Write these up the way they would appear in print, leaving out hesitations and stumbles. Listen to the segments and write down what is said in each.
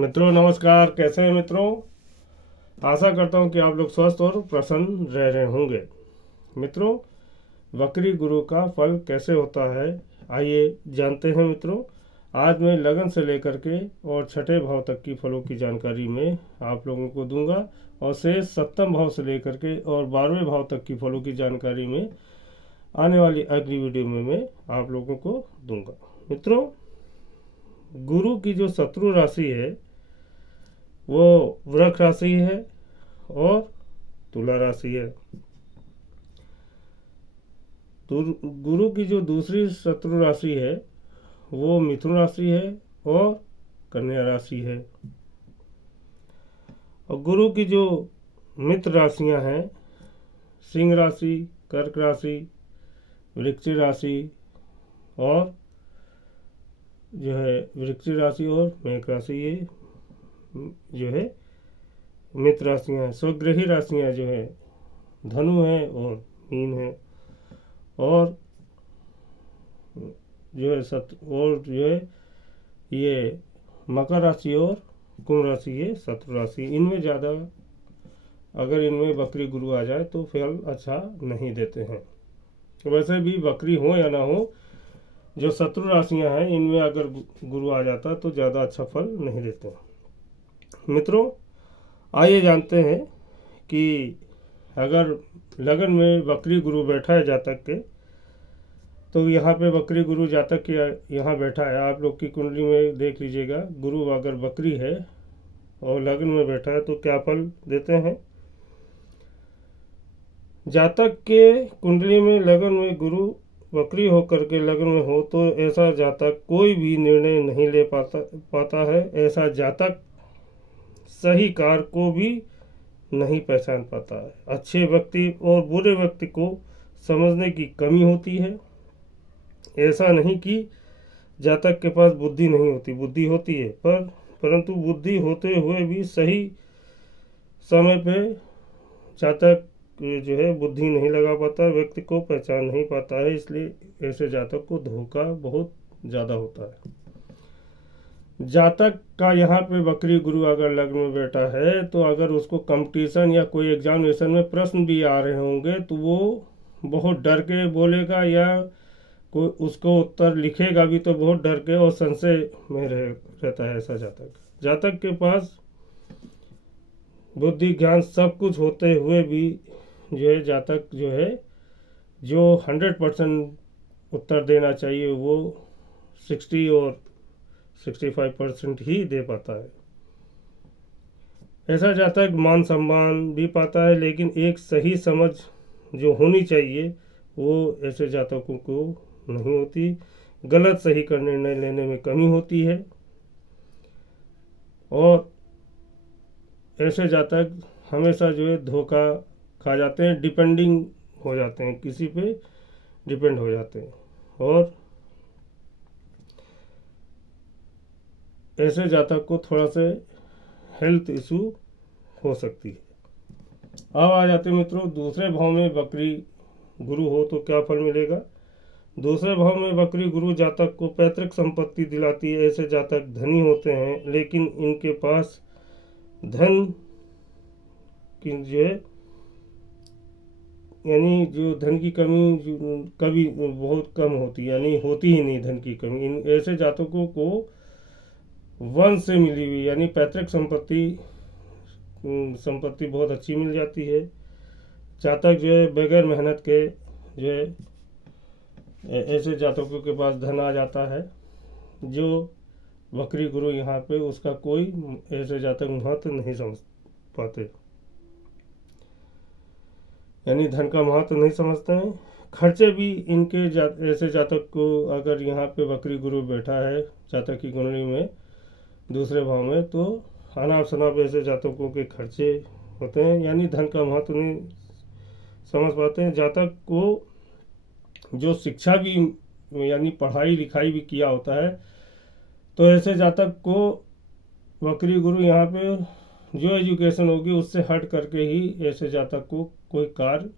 मित्रों नमस्कार, कैसे हैं मित्रों। आशा करता हूं कि आप लोग स्वस्थ और प्रसन्न रह रहे होंगे। मित्रों, वक्री गुरु का फल कैसे होता है, आइए जानते हैं मित्रों। आज मैं लगन से लेकर के और छठे भाव तक की फलों की जानकारी में आप लोगों को दूंगा और शेष सप्तम भाव से लेकर के और 12वें भाव तक की फलों की जानकारी में आने वाली अगली वीडियो में मैं आप लोगों को दूंगा। मित्रों, गुरु की जो शत्रु राशि है वो वृक राशि है और तुला राशि है। गुरु की जो दूसरी शत्रु राशि है वो मिथुन राशि है और कन्या राशि है। और गुरु की जो मित्र राशियां हैं सिंह राशि, कर्क राशि, वृश्चिक राशि और जो है वृश्चिक राशि और मेष राशि, ये जो है मित्र राशियाँ हैं। स्वग्रही राशियाँ जो है धनु है और मीन है। और जो है जो है ये मकर राशि और कुंभ राशि, ये शत्रु राशि। इनमें ज़्यादा अगर इनमें वक्री गुरु आ जाए तो फल अच्छा नहीं देते हैं। वैसे भी वक्री हो या ना हो, जो शत्रु राशियाँ हैं इनमें अगर गुरु आ जाता तो ज़्यादा अच्छा फल नहीं देते। मित्रों, आइए जानते हैं कि अगर लगन में वक्री गुरु बैठा है जातक के, तो यहाँ पे वक्री गुरु जातक के यहाँ बैठा है। आप लोग की कुंडली में देख लीजिएगा, गुरु अगर वक्री है और लगन में बैठा है तो क्या फल देते हैं। जातक के कुंडली में लगन में गुरु वक्री होकर के लगन में हो तो ऐसा जातक कोई भी निर्णय नहीं ले पाता है। ऐसा जातक सही कार को भी नहीं पहचान पाता है। अच्छे व्यक्ति और बुरे व्यक्ति को समझने की कमी होती है। ऐसा नहीं कि जातक के पास बुद्धि नहीं होती, बुद्धि होती है, परंतु बुद्धि होते हुए भी सही समय पे जातक जो है बुद्धि नहीं लगा पाता, व्यक्ति को पहचान नहीं पाता है। इसलिए ऐसे जातक को धोखा बहुत ज़्यादा होता है। जातक का यहाँ पे वक्री गुरु अगर लग्न में बैठा है तो अगर उसको कंपटीशन या कोई एग्जामिनेशन में प्रश्न भी आ रहे होंगे तो वो बहुत डर के बोलेगा, या कोई उसको उत्तर लिखेगा भी तो बहुत डर के और संशय में रहता है। ऐसा जातक के पास बुद्धि ज्ञान सब कुछ होते हुए भी जो है जातक जो है जो 100% उत्तर देना चाहिए वो 60 और 65% ही दे पाता है। ऐसा जातक मान सम्मान भी पाता है, लेकिन एक सही समझ जो होनी चाहिए वो ऐसे जातकों को नहीं होती। गलत सही का निर्णय लेने में कमी होती है और ऐसे जातक हमेशा जो है धोखा खा जाते हैं, डिपेंडिंग हो जाते हैं, किसी पे डिपेंड हो जाते हैं और ऐसे जातक को थोड़ा सा हेल्थ इशू हो सकती है। अब आ जाते हैं मित्रों, दूसरे भाव में वक्री गुरु हो तो क्या फल मिलेगा। दूसरे भाव में वक्री गुरु जातक को पैतृक संपत्ति दिलाती है। ऐसे जातक धनी होते हैं, लेकिन इनके पास धन की जो है यानी जो धन की कमी कभी बहुत कम होती है, यानी होती ही नहीं धन की कमी। इन ऐसे जातकों को वंश से मिली हुई यानी पैतृक संपत्ति बहुत अच्छी मिल जाती है। जातक जो है बगैर मेहनत के जो है ऐसे जातकों के पास धन आ जाता है। जो वक्री गुरु यहाँ पे उसका कोई ऐसे जातक महत्व नहीं समझ पाते, यानी धन का महत्व नहीं समझते हैं। खर्चे भी इनके ऐसे जातक को अगर यहाँ पे वक्री गुरु बैठा है जातक की कुंडली में दूसरे भाव में, तो अनाप शनाप ऐसे जातकों के खर्चे होते हैं, यानी धन का महत्व नहीं समझ पाते हैं। जातक को जो शिक्षा भी यानी पढ़ाई लिखाई भी किया होता है, तो ऐसे जातक को वक्री गुरु यहाँ पे जो एजुकेशन होगी उससे हट करके ही ऐसे जातक को कोई कार्य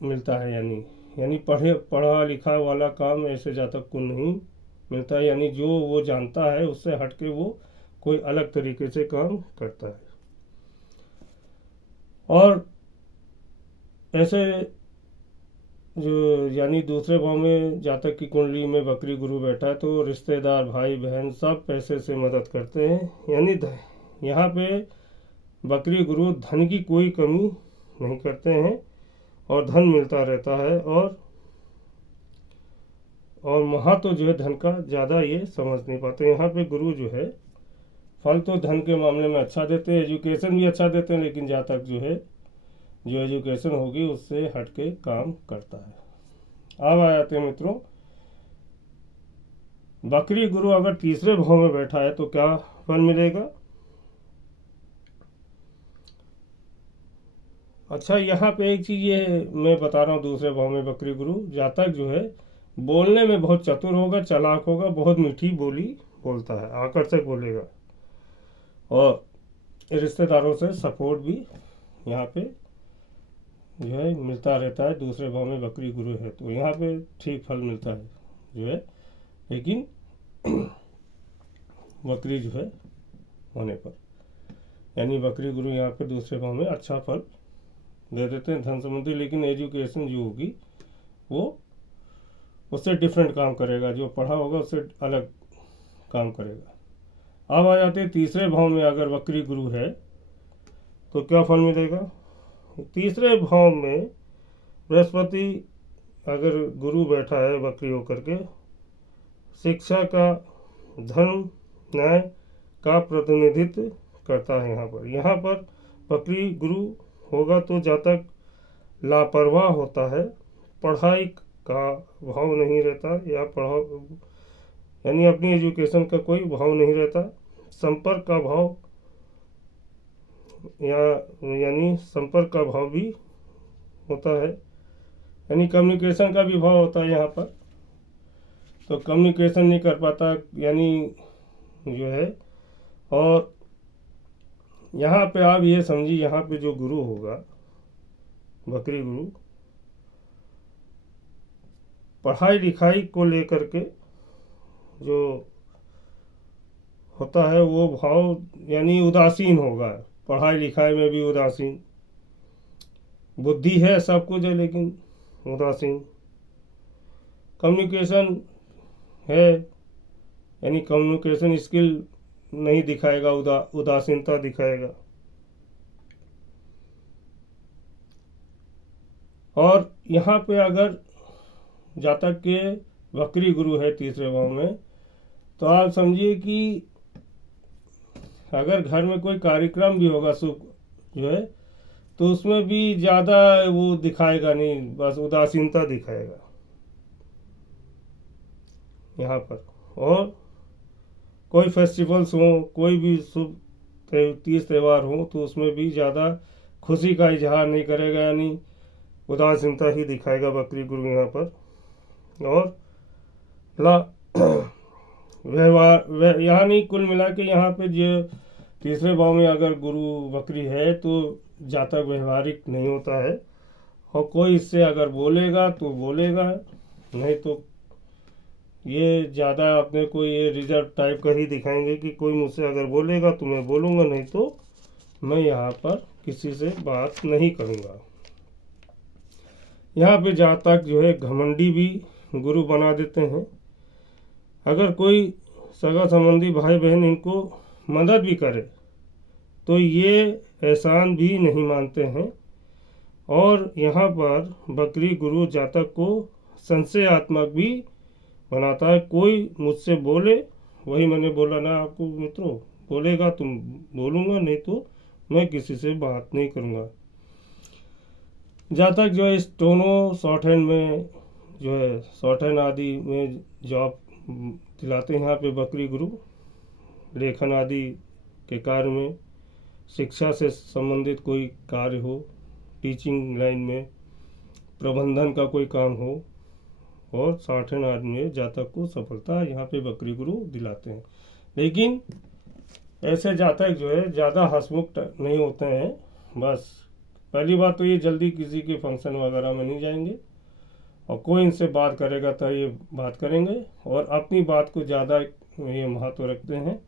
मिलता है, यानी पढ़ा लिखा वाला काम ऐसे जातक को नहीं मिलता है, यानी जो वो जानता है उससे हटके वो कोई अलग तरीके से काम करता है। और ऐसे जो यानी दूसरे भाव में जातक की कुंडली में वक्री गुरु बैठा है तो रिश्तेदार, भाई बहन सब पैसे से मदद करते हैं, यानी यहाँ पे वक्री गुरु धन की कोई कमी नहीं करते हैं और धन मिलता रहता है। और महत्व जो है धन का ज़्यादा ये समझ नहीं पाते। यहाँ पे गुरु जो है फल तो धन के मामले में अच्छा देते हैं, एजुकेशन भी अच्छा देते हैं, लेकिन जातक जो है जो एजुकेशन होगी उससे हटके काम करता है। अब आ जाते हैं मित्रों, वक्री गुरु अगर तीसरे भाव में बैठा है तो क्या फल मिलेगा। अच्छा, यहाँ पे एक चीज़ ये मैं बता रहा हूँ, दूसरे भाव में वक्री गुरु जातक जो है बोलने में बहुत चतुर होगा, चालाक होगा, बहुत मीठी बोली बोलता है, आकर्षक बोलेगा, और रिश्तेदारों से सपोर्ट भी यहाँ पे जो है मिलता रहता है। दूसरे भाव में वक्री गुरु है तो यहाँ पे ठीक फल मिलता है जो है, लेकिन वक्री जो है होने पर, यानी वक्री गुरु यहाँ पे दूसरे भाव में अच्छा फल दे देते हैं धन संबंधी, लेकिन एजुकेशन जो होगी वो उससे डिफरेंट काम करेगा, जो पढ़ा होगा उससे अलग काम करेगा। अब आ जाते हैं तीसरे भाव में अगर वक्री गुरु है तो क्या फल मिलेगा। तीसरे भाव में बृहस्पति अगर गुरु बैठा है वक्री होकर के, शिक्षा का, धर्म, न्याय का प्रतिनिधित्व करता है। यहाँ पर वक्री गुरु होगा तो जातक लापरवाह होता है, पढ़ाई का भाव नहीं रहता, या पढ़ाओ यानी अपनी एजुकेशन का कोई भाव नहीं रहता, संपर्क का भाव यानी संपर्क का भाव भी होता है, यानी कम्युनिकेशन का भी भाव होता है यहाँ पर, तो कम्युनिकेशन नहीं कर पाता यानी जो है। और यहाँ पे आप ये समझिए, यहाँ पे जो गुरु होगा वक्री गुरु, पढ़ाई लिखाई को लेकर के जो होता है वो भाव यानी उदासीन होगा, पढ़ाई लिखाई में भी उदासीन, बुद्धि है सब कुछ है लेकिन उदासीन, कम्युनिकेशन है यानी कम्युनिकेशन स्किल नहीं दिखाएगा, उदासीनता दिखाएगा। और यहाँ पे अगर जातक के वक्री गुरु है तीसरे भाव में तो आप समझिए कि अगर घर में कोई कार्यक्रम भी होगा शुभ जो है तो उसमें भी ज़्यादा वो दिखाएगा नहीं, बस उदासीनता दिखाएगा यहाँ पर। और कोई फेस्टिवल्स हो, कोई भी शुभ तीज त्यौहार हो तो उसमें भी ज़्यादा खुशी का इजहार नहीं करेगा, यानी उदासीनता ही दिखाएगा वक्री गुरु यहाँ पर। और व्यवहार यानी कुल मिला के यहाँ पे जो तीसरे भाव में अगर गुरु वक्री है तो जातक व्यवहारिक नहीं होता है, और कोई इससे अगर बोलेगा तो बोलेगा, नहीं तो ये ज़्यादा अपने को ये रिजर्व टाइप का ही दिखाएंगे कि कोई मुझसे अगर बोलेगा तो मैं बोलूँगा, नहीं तो मैं यहाँ पर किसी से बात नहीं करूँगा। यहाँ पे जातक जो है घमंडी भी गुरु बना देते हैं। अगर कोई सगा संबंधी भाई बहन इनको मदद भी करे तो ये एहसान भी नहीं मानते हैं। और यहाँ पर वक्री गुरु जातक को संशयात्मक भी बनाता है, कोई मुझसे बोले, वही मैंने बोला ना आपको मित्रों, बोलेगा तो बोलूँगा, नहीं तो मैं किसी से बात नहीं करूँगा। जातक जो है इस दोनों शॉर्ट हैंड में जो है शॉर्ट हैंड आदि में जॉब दिलाते हैं यहाँ पे वक्री गुरु, लेखन आदि के कार्य में, शिक्षा से संबंधित कोई कार्य हो, टीचिंग लाइन में, प्रबंधन का कोई काम हो, और शॉर्ट हैंड आदि में जातक को सफलता यहाँ पे वक्री गुरु दिलाते हैं। लेकिन ऐसे जातक जो है ज़्यादा हंसमुख नहीं होते हैं। बस पहली बात तो ये जल्दी किसी के फंक्शन वगैरह में नहीं जाएंगे, और कोई इनसे बात करेगा तो ये बात करेंगे और अपनी बात को ज़्यादा ये महत्व रखते हैं।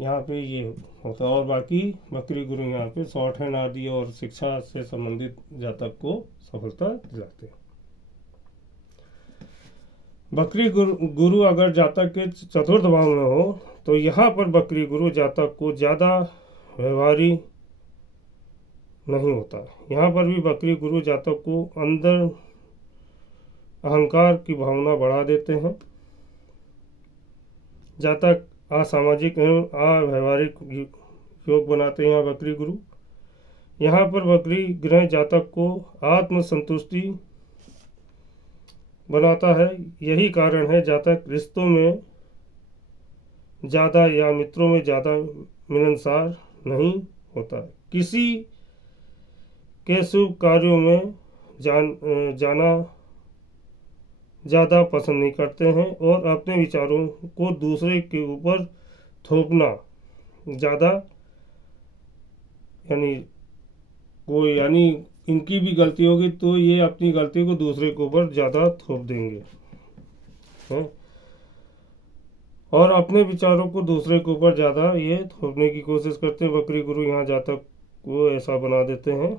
यहाँ पे ये होता है। और बाकी बकरी गुरु यहाँ पे शॉर्ट हैंड आदि और शिक्षा से संबंधित जातक को सफलता दिलाते हैं। बकरी गुरु अगर जातक के चतुर्थ भाव में हो तो यहाँ पर बकरी गुरु जातक को ज़्यादा व्यवहारी नहीं होता। यहाँ पर भी बकरी गुरु जातक को अंदर अहंकार की भावना बढ़ा देते हैं। जातक असामाजिक एवं अव्यवहारिक योग बनाते हैं यहाँ बकरी गुरु। यहाँ पर बकरी ग्रह जातक को आत्मसंतुष्टि बनाता है। यही कारण है जातक रिश्तों में ज़्यादा या मित्रों में ज़्यादा मिलनसार नहीं होता। किसी के शुभ कार्यों में जाना ज़्यादा पसंद नहीं करते हैं और अपने विचारों को दूसरे के ऊपर थोपना ज़्यादा यानी इनकी भी गलती होगी तो ये अपनी गलती को दूसरे के ऊपर ज़्यादा थोप देंगे हैं और अपने विचारों को दूसरे के ऊपर ज़्यादा ये थोपने की कोशिश करते हैं। बकरी गुरु यहाँ जातक को ऐसा बना देते हैं।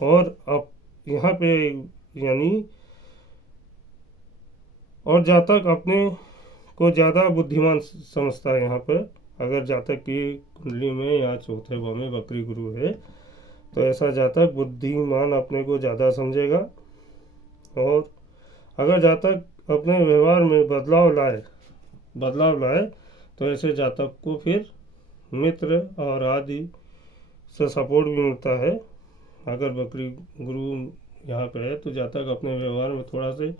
और अब यहाँ पे यानी और जातक अपने को ज़्यादा बुद्धिमान समझता है। यहाँ पर अगर जातक की कुंडली में या चौथे भाव में बकरी गुरु है तो ऐसा जातक बुद्धिमान अपने को ज़्यादा समझेगा। और अगर जातक अपने व्यवहार में बदलाव लाए तो ऐसे जातक को फिर मित्र और आदि से सपोर्ट भी मिलता है। अगर बकरी गुरु यहाँ पे है तो जातक अपने व्यवहार में थोड़ा से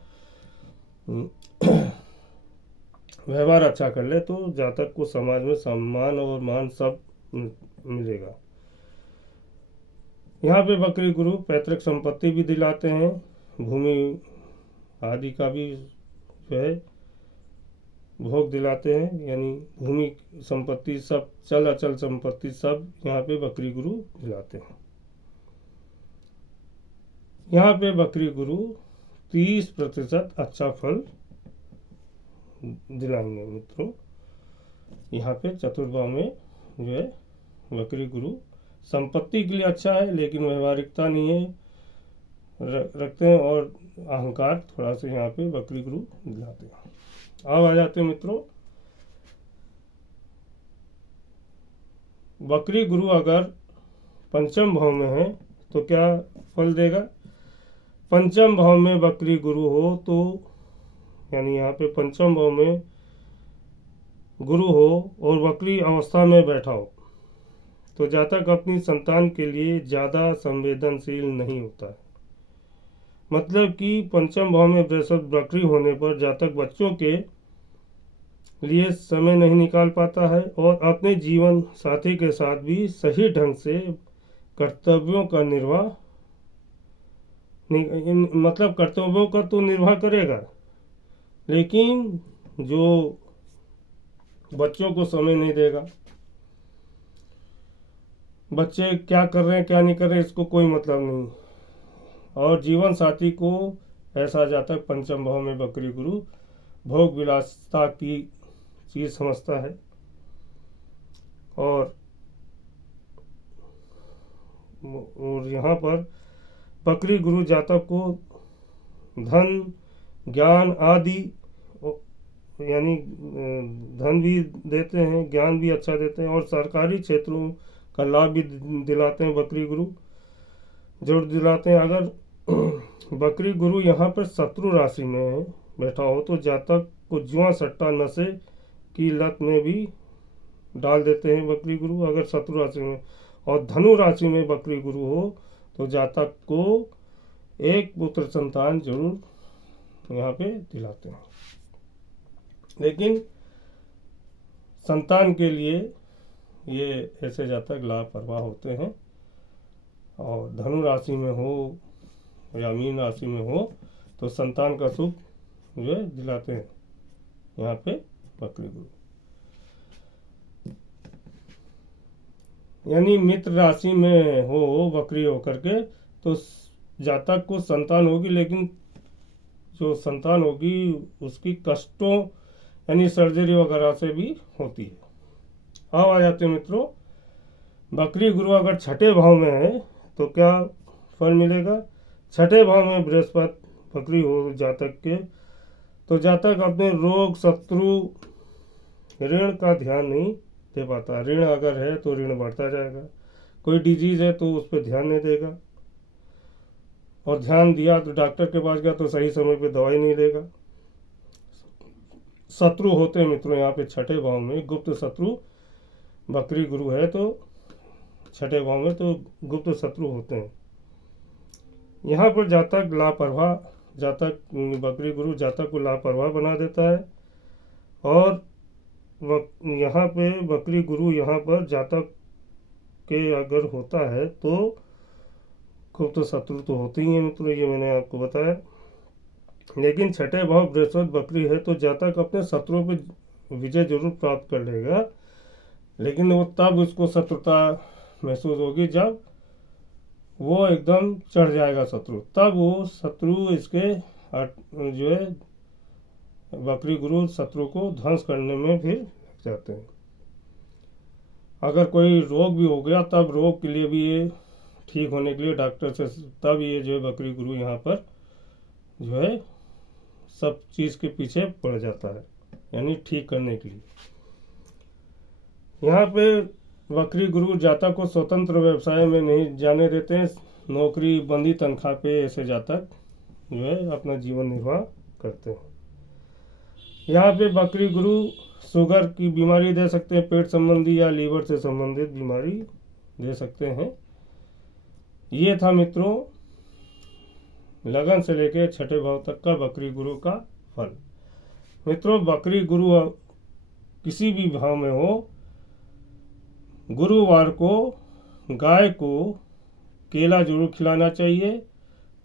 व्यवहार अच्छा कर ले तो जातक को समाज में सम्मान और मान सब मिलेगा। यहाँ पे बकरी गुरु पैतृक संपत्ति भी दिलाते हैं। भूमि आदि का भी जो है भोग दिलाते हैं। यानी भूमि संपत्ति सब चल अचल संपत्ति सब यहाँ पे बकरी गुरु दिलाते हैं। यहाँ पे बकरी गुरु 30% अच्छा फल दिलाएंगे मित्रों। यहाँ पे चतुर्भाव में जो है बकरी गुरु संपत्ति के लिए अच्छा है लेकिन व्यवहारिकता नहीं है रखते हैं और अहंकार थोड़ा सा यहाँ पे बकरी गुरु दिलाते हैं। अब आ जाते हैं मित्रों बकरी गुरु अगर पंचम भाव में है तो क्या फल देगा। पंचम भाव में बकरी गुरु हो तो यानी यहाँ पे पंचम भाव में गुरु हो और बकरी अवस्था में बैठा हो तो जातक अपनी संतान के लिए ज़्यादा संवेदनशील नहीं होता है। मतलब कि पंचम भाव में बृहस्पति बकरी होने पर जातक बच्चों के लिए समय नहीं निकाल पाता है और अपने जीवन साथी के साथ भी सही ढंग से कर्तव्यों का निर्वाह मतलब कर्तव्यों का तो निर्वाह करेगा लेकिन जो बच्चों को समय नहीं देगा। बच्चे क्या कर रहे हैं क्या नहीं कर रहे इसको कोई मतलब नहीं। और जीवन साथी को ऐसा जातक पंचम भाव में बकरी गुरु भोग विलासता की चीज समझता है। और यहाँ पर बकरी गुरु जातक को धन ज्ञान आदि यानी धन भी देते हैं ज्ञान भी अच्छा देते हैं और सरकारी क्षेत्रों का लाभ भी दिलाते हैं। बकरी गुरु जरूर दिलाते हैं। अगर बकरी गुरु यहाँ पर शत्रु राशि में बैठा हो तो जातक को जुआ सट्टा नशे की लत में भी डाल देते हैं बकरी गुरु अगर शत्रु राशि में। और धनु राशि में बकरी गुरु हो तो जातक को एक पुत्र संतान जरूर यहाँ पे दिलाते हैं लेकिन संतान के लिए ये ऐसे जातक लापरवाह होते हैं। और धनु राशि में हो या मीन राशि में हो तो संतान का सुख जो दिलाते हैं यहाँ पे बकरी गुरु। यानी मित्र राशि में हो बकरी होकर के तो जातक को संतान होगी, लेकिन जो संतान होगी उसकी कष्टों यानी सर्जरी वगैरह से भी होती है। अब आ जाते हैं मित्रों, बकरी गुरु अगर छठे भाव में है तो क्या फल मिलेगा। छठे भाव में बृहस्पति बकरी हो जातक के, तो जातक अपने रोग, शत्रु, ऋण का ध्यान नहीं दे पाता। ऋण अगर है तो ऋण बढ़ता जाएगा, कोई डिजीज है तो उस पर ध्यान नहीं देगा, और ध्यान दिया तो डॉक्टर के पास गया तो सही समय पे दवाई नहीं देगा। शत्रु होते हैं मित्रों यहाँ पे छठे भाव में, गुप्त शत्रु बकरी गुरु है तो छठे भाव में, तो गुप्त शत्रु होते हैं। यहाँ पर जातक लापरवाह, जातक बकरी गुरु जातक को लापरवाह बना देता है, और यहाँ पे बकरी गुरु यहाँ पर जातक के अगर होता है तो गुप्त शत्रु तो होते ही हैं मित्रों, ये मैंने आपको बताया। लेकिन छठे भाव बृहस्पति बकरी है तो जातक अपने शत्रुओं पर विजय जरूर प्राप्त कर लेगा, लेकिन वो तब उसको शत्रुता महसूस होगी जब वो एकदम चढ़ जाएगा शत्रु, तब वो शत्रु इसके जो है बकरी गुरु शत्रु को ध्वंस करने में फिर लग जाते हैं। अगर कोई रोग भी हो गया तब रोग के लिए भी ये ठीक होने के लिए डॉक्टर से, तब ये जो है बकरी गुरु यहाँ पर जो है सब चीज़ के पीछे पड़ जाता है, यानी ठीक करने के लिए। यहाँ पे बकरी गुरु जातक को स्वतंत्र व्यवसाय में नहीं जाने देते हैं, नौकरी बंदी तनख्वाह पे ऐसे जातक जो है अपना जीवन निर्वाह करते हैं। यहाँ पे बकरी गुरु शुगर की बीमारी दे सकते हैं, पेट संबंधी या लीवर से संबंधित बीमारी दे सकते हैं। ये था मित्रों लगन से लेकर छठे भाव तक का बकरी गुरु का फल। मित्रों बकरी गुरु किसी भी भाव में हो, गुरुवार को गाय को केला जरूर खिलाना चाहिए,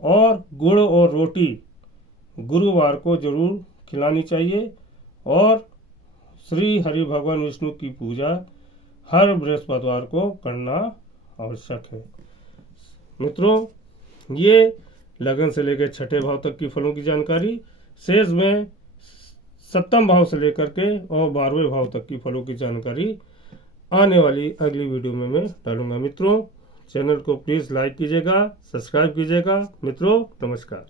और गुड़ और रोटी गुरुवार को जरूर खिलानी चाहिए, और श्री हरि भगवान विष्णु की पूजा हर बृहस्पतिवार को करना आवश्यक है। मित्रों ये लगन से लेकर छठे भाव तक की फलों की जानकारी, शेष में सप्तम भाव से लेकर के और 12वें भाव तक की फलों की जानकारी आने वाली अगली वीडियो में मैं डालूंगा। मित्रों चैनल को प्लीज़ लाइक कीजिएगा, सब्सक्राइब कीजिएगा। मित्रों नमस्कार।